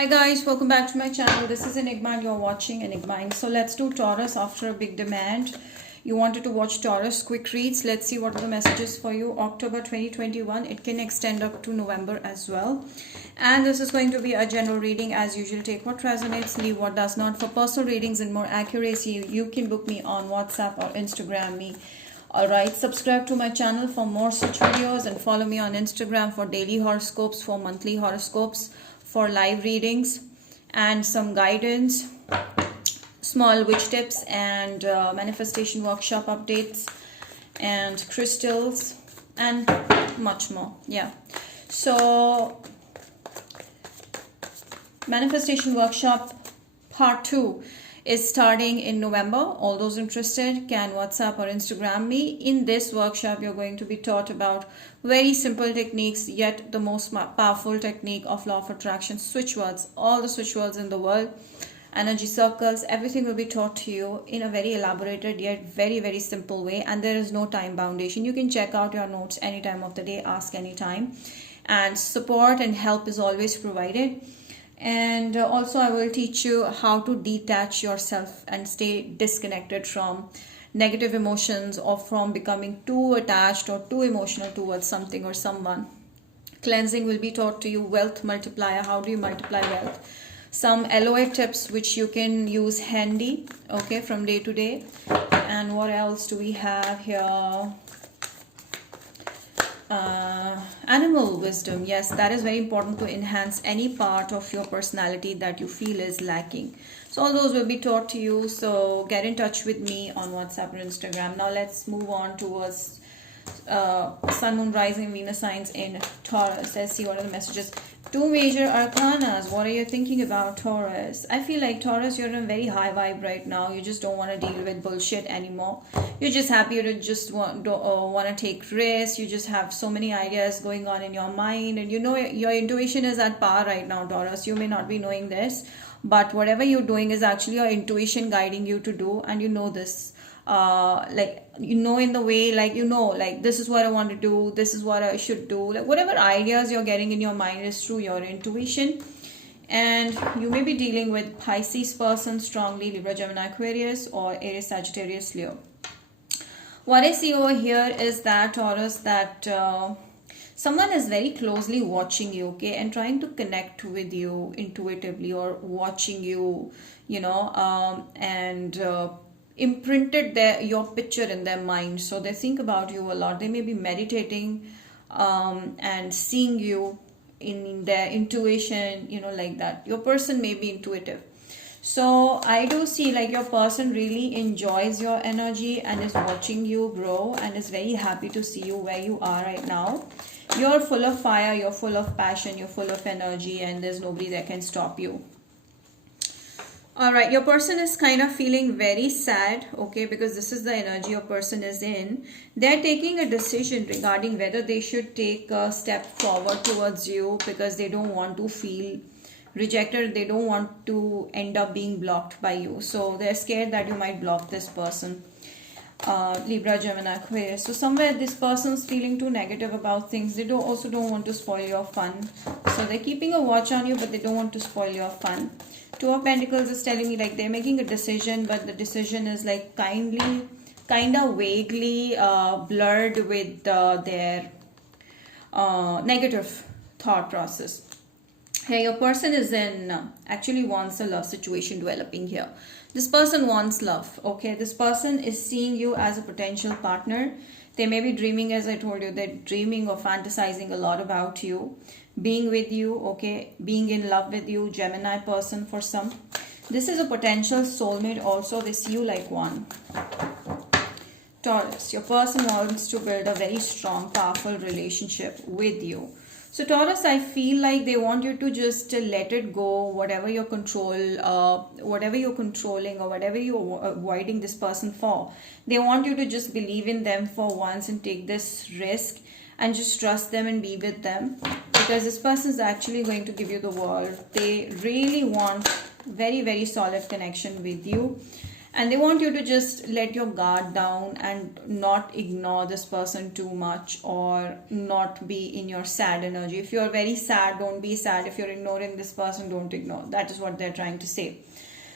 Hi guys, welcome back to my channel. This is Enigma and you're watching Enigma. So let's do Taurus after a big demand. You wanted to watch Taurus quick reads. Let's see what are the messages for you. October 2021. It can extend up to November as well. And this is going to be a general reading as usual. Take what resonates, leave what does not. For personal readings and more accuracy, you can book me on WhatsApp or Instagram me. Alright, subscribe to my channel for more such videos and follow me on Instagram for daily horoscopes, for monthly horoscopes, for live readings and some guidance, small witch tips and manifestation workshop updates and crystals and much more. Yeah, so manifestation workshop part 2 is starting in November. All those interested can WhatsApp or Instagram me. In this workshop, you're going to be taught about very simple techniques, yet the most powerful technique of law of attraction, switch words, all the switch words in the world, energy circles, everything will be taught to you in a very elaborated yet very simple way, and there is no time foundation. You can check out your notes any time of the day, ask anytime, and support and help is always provided. And also I will teach you how to detach yourself and stay disconnected from negative emotions or from becoming too attached or too emotional towards something or someone. Cleansing will be taught to you. Wealth multiplier, how do you multiply wealth? Some LOA tips which you can use handy, okay, from day to day. And what else do we have here? Animal wisdom. Yes, that is very important to enhance any part of your personality that you feel is lacking. So all those will be taught to you. So get in touch with me on WhatsApp or Instagram. Now let's move on towards Sun, Moon, Rising, Venus signs in Taurus. Let's see what are the messages. Two major arcanas. What are you thinking about, Taurus? I feel like Taurus, you're in a very high vibe right now. You just don't want to deal with bullshit anymore. You're just happy to just want to take risks. You just have so many ideas going on in your mind, and you know your intuition is at par right now, Taurus. You may not be knowing this, but whatever you're doing is actually your intuition guiding you to do, and you know this. Like, you know, in the way, like, you know, like, this is what I want to do, this is what I should do, like whatever ideas you're getting in your mind is through your intuition. And you may be dealing with Pisces person strongly, Libra, Gemini, Aquarius, or Aries, Sagittarius, Leo. What I see over here is that, Taurus, that someone is very closely watching you, okay, and trying to connect with you intuitively, or watching you, you know, and imprinted your picture in their mind. So they think about you a lot. They may be meditating and seeing you in their intuition, you know, like that. Your person may be intuitive. So I do see like your person really enjoys your energy and is watching you grow and is very happy to see you where you are right now. You're full of fire, you're full of passion, you're full of energy, and there's nobody that can stop you. Alright, your person is kind of feeling very sad, okay, because this is the energy your person is in. They're taking a decision regarding whether they should take a step forward towards you, because they don't want to feel rejected. They don't want to end up being blocked by you. So they're scared that you might block this person. Libra, Gemini, Aquarius. So somewhere this person's feeling too negative about things. They also don't want to spoil your fun. So they're keeping a watch on you, but they don't want to spoil your fun. Two of Pentacles is telling me like they're making a decision, but the decision is like kind of vaguely blurred with their negative thought process. Here, your person is in, actually wants a love situation developing here. This person wants love, okay? This person is seeing you as a potential partner. They may be dreaming, as I told you, they're dreaming or fantasizing a lot about you, being with you, okay? Being in love with you, Gemini person for some. This is a potential soulmate also. They see you like one. Taurus, your person wants to build a very strong, powerful relationship with you. So Taurus, I feel like they want you to just let it go, whatever your control, whatever you're controlling or whatever you're avoiding this person for. They want you to just believe in them for once and take this risk and just trust them and be with them, because this person is actually going to give you the world. They really want very solid connection with you. and they want you to just let your guard down and not ignore this person too much, or not be in your sad energy. If you're very sad, don't be sad. If you're ignoring this person, don't ignore. That is what they're trying to say.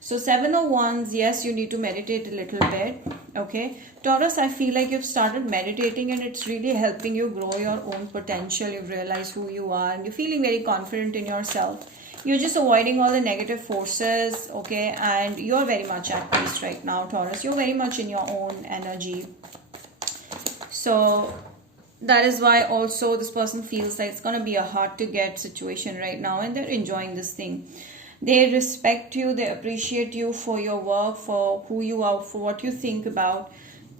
So 7 of Wands, yes, you need to meditate a little bit. Okay, Taurus, I feel like you've started meditating and it's really helping you grow your own potential. You've realized who you are and you're feeling very confident in yourself. You're just avoiding all the negative forces, okay, and you're very much at peace right now, Taurus. You're very much in your own energy. So that is why also this person feels like it's going to be a hard to get situation right now, and they're enjoying this thing. They respect you, they appreciate you for your work, for who you are, for what you think about.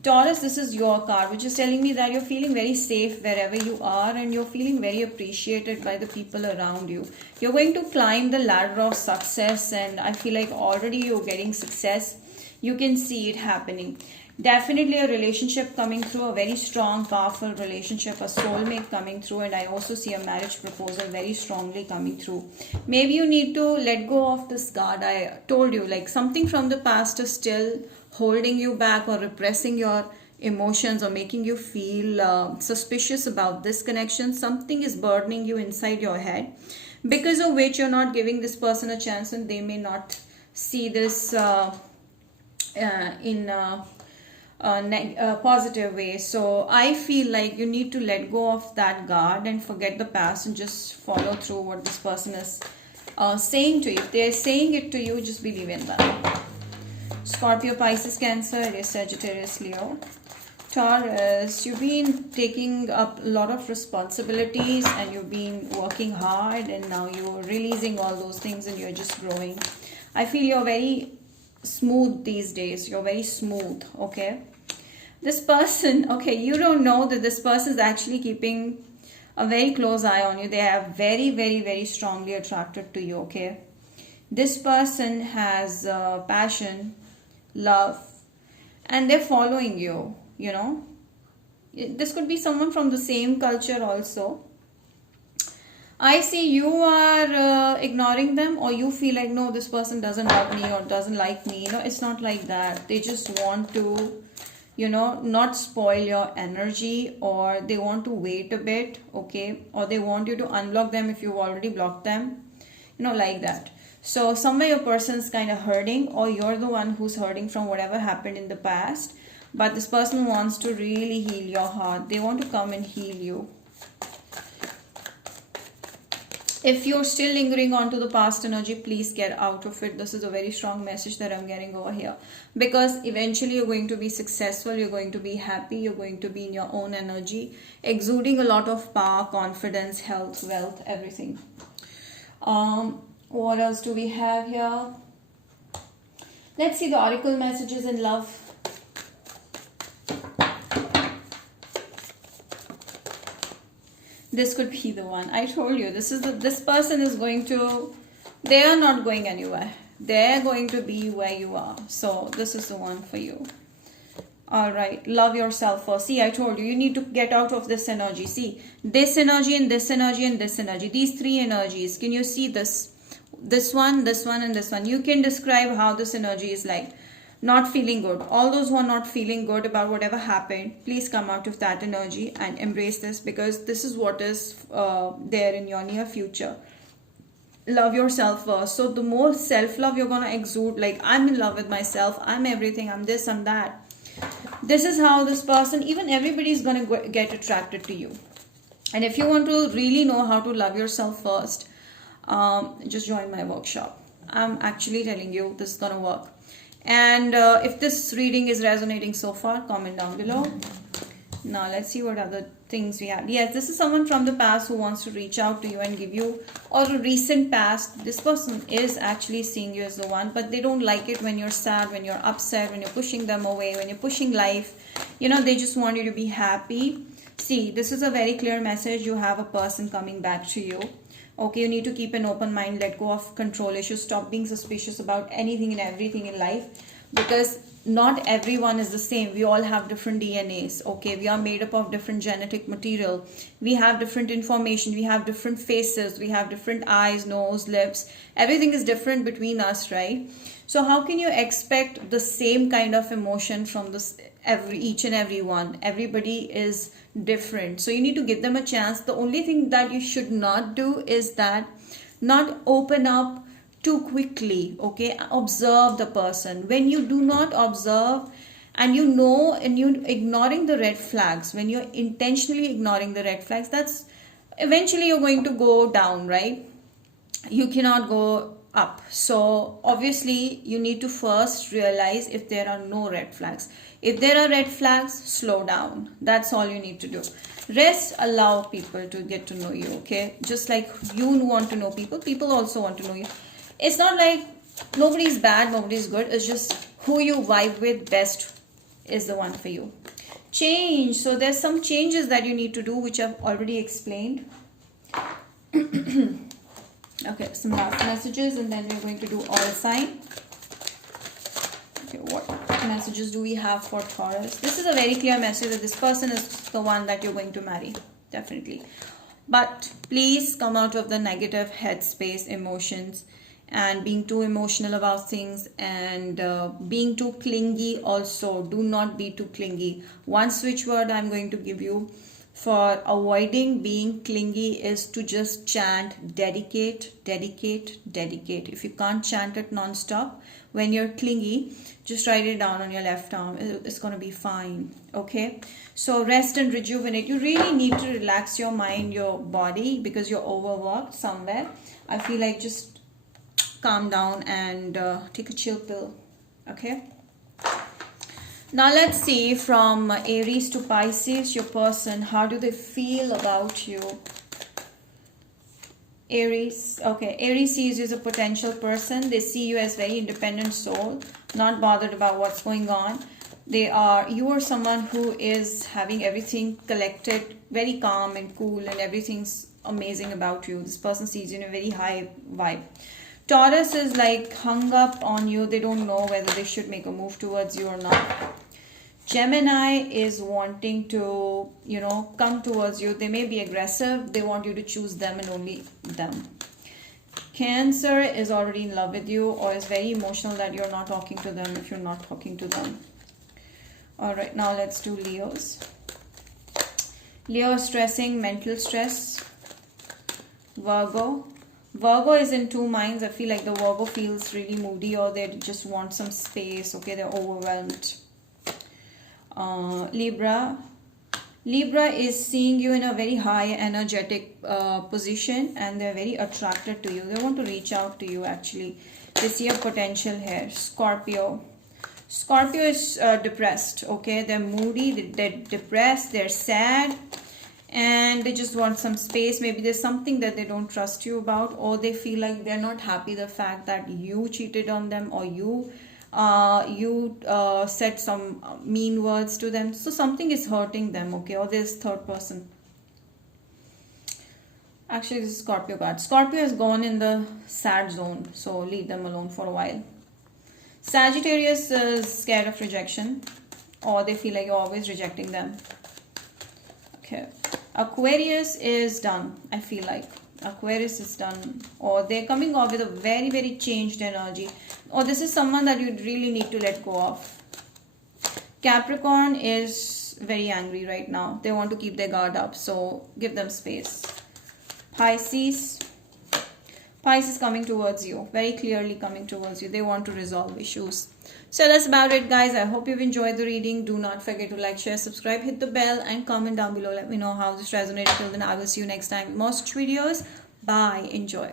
Taurus, this is your card, which is telling me that you're feeling very safe wherever you are, and you're feeling very appreciated by the people around you. You're going to climb the ladder of success, and I feel like already you're getting success. You can see it happening. Definitely a relationship coming through, a very strong, powerful relationship, a soulmate coming through, and I also see a marriage proposal very strongly coming through. Maybe you need to let go of this guard. I told you, like something from the past is still holding you back or repressing your emotions or making you feel suspicious about this connection. Something is burdening you inside your head, because of which you're not giving this person a chance, and they may not see this in a positive way. So I feel like you need to let go of that guard and forget the past and just follow through what this person is saying to you. If they're saying it to you, just believe in that. Scorpio, Pisces, Cancer, Aries, Sagittarius, Leo. Taurus, you've been taking up a lot of responsibilities and you've been working hard, and now you're releasing all those things and you're just growing. I feel you're very smooth these days. You're very smooth, okay? This person, okay, you don't know that this person is actually keeping a very close eye on you. They are very, very, very strongly attracted to you, okay? This person has passion, love, and they're following you, you know. This could be someone from the same culture also. I see you are ignoring them, or you feel like, no, this person doesn't love me or doesn't like me. You know, it's not like that. They just want to, you know, not spoil your energy, or they want to wait a bit, okay? Or they want you to unblock them if you've already blocked them, you know, like that. So somewhere your person's kind of hurting, or you're the one who's hurting from whatever happened in the past. But this person wants to really heal your heart. They want to come and heal you. If you're still lingering on to the past energy, please get out of it. This is a very strong message that I'm getting over here. Because eventually you're going to be successful, you're going to be happy, you're going to be in your own energy, exuding a lot of power, confidence, health, wealth, everything. What else do we have here? Let's see the oracle messages in love. This could be the one. I told you, this person is going to, they are not going anywhere. They're going to be where you are. So this is the one for you. All right, love yourself first. See, I told you, you need to get out of this energy. See, this energy and this energy and this energy. These three energies. Can you see this? This one, this one, and this one. You can describe how this energy is like. Not feeling good. All those who are not feeling good about whatever happened, please come out of that energy and embrace this, because this is what is there in your near future. Love yourself first. So the more self-love you're going to exude, like, I'm in love with myself, I'm everything, I'm this, I'm that. This is how this person, even everybody is going to get attracted to you. And if you want to really know how to love yourself first, just join my workshop. I'm actually telling you, this is going to work. And if this reading is resonating so far, comment down below. Now let's see what other things we have. Yes, this is someone from the past who wants to reach out to you and give you, or a recent past. This person is actually seeing you as the one, but they don't like it when you're sad, when you're upset, when you're pushing them away, when you're pushing life. You know, they just want you to be happy. See, this is a very clear message. You have a person coming back to you. Okay, you need to keep an open mind, let go of control issues, stop being suspicious about anything and everything in life. because not everyone is the same. We all have different DNAs, okay? We are made up of different genetic material. We have different information. We have different faces. We have different eyes, nose, lips. Everything is different between us, right? So how can you expect the same kind of emotion from each and every one? Everybody is different. So you need to give them a chance. The only thing that you should not do is that not open up too quickly, okay? Observe the person. When you do not observe, and you know, and you ignoring the red flags, when you're intentionally ignoring the red flags, that's eventually you're going to go down, right? You cannot go up. So obviously you need to first realize if there are no red flags. If there are red flags, slow down. That's all you need to do. Rest, allow people to get to know you, okay? Just like you want to know people, people also want to know you. It's not like nobody's bad, nobody's good. It's just who you vibe with best is the one for you. Change. So there's some changes that you need to do, which I've already explained. Okay, some last messages, and then we're going to do all sign. Okay, what messages do we have for Taurus? This is a very clear message that this person is the one that you're going to marry, definitely. But please come out of the negative headspace, emotions, and being too emotional about things, and being too clingy also. Do not be too clingy. One switch word I'm going to give you for avoiding being clingy is to just chant dedicate, dedicate, dedicate. If you can't chant it non-stop when you're clingy, just write it down on your left arm. It's going to be fine, okay? So rest and rejuvenate. You really need to relax your mind, your body, because you're overworked somewhere. I feel like just calm down and take a chill pill, okay? Now let's see, from Aries to Pisces, your person, how do they feel about you? Aries, okay, Aries sees you as a potential person. They see you as very independent soul, not bothered about what's going on. You are someone who is having everything collected, very calm and cool, and everything's amazing about you. This person sees you in a very high vibe. Taurus is like hung up on you. They don't know whether they should make a move towards you or not. Gemini is wanting to, come towards you. They may be aggressive. They want you to choose them and only them. Cancer is already in love with you, or is very emotional that you're not talking to them if you're not talking to them. All right, now let's do Leos. Leo is stressing, mental stress. Virgo. Virgo is in two minds. I feel like the Virgo feels really moody, or they just want some space. Okay, they're overwhelmed. Libra. Libra is seeing you in a very high energetic position, and they're very attracted to you. They want to reach out to you actually. They see a potential here. Scorpio. Scorpio is depressed. Okay, they're moody, they're depressed, they're sad, and they just want some space. Maybe there's something that they don't trust you about, or they feel like they're not happy the fact that you cheated on them, or you said some mean words to them. So something is hurting them, okay? Or there's third person. Actually, this is Scorpio card. Scorpio has gone in the sad zone, so leave them alone for a while. Sagittarius is scared of rejection, or they feel like you're always rejecting them. Okay. Aquarius is done, I feel like. Aquarius is done, or they're coming off with a very, very changed energy, or this is someone that you really need to let go of. Capricorn is very angry right now. They want to keep their guard up, so give them space. Pisces. Pisces coming towards you, very clearly coming towards you. They want to resolve issues. So that's about it, guys. I hope you've enjoyed the reading. Do not forget to like, share, subscribe, hit the bell, and comment down below. Let me know how this resonated. Till then, I will see you next time with more such videos. Bye. Enjoy.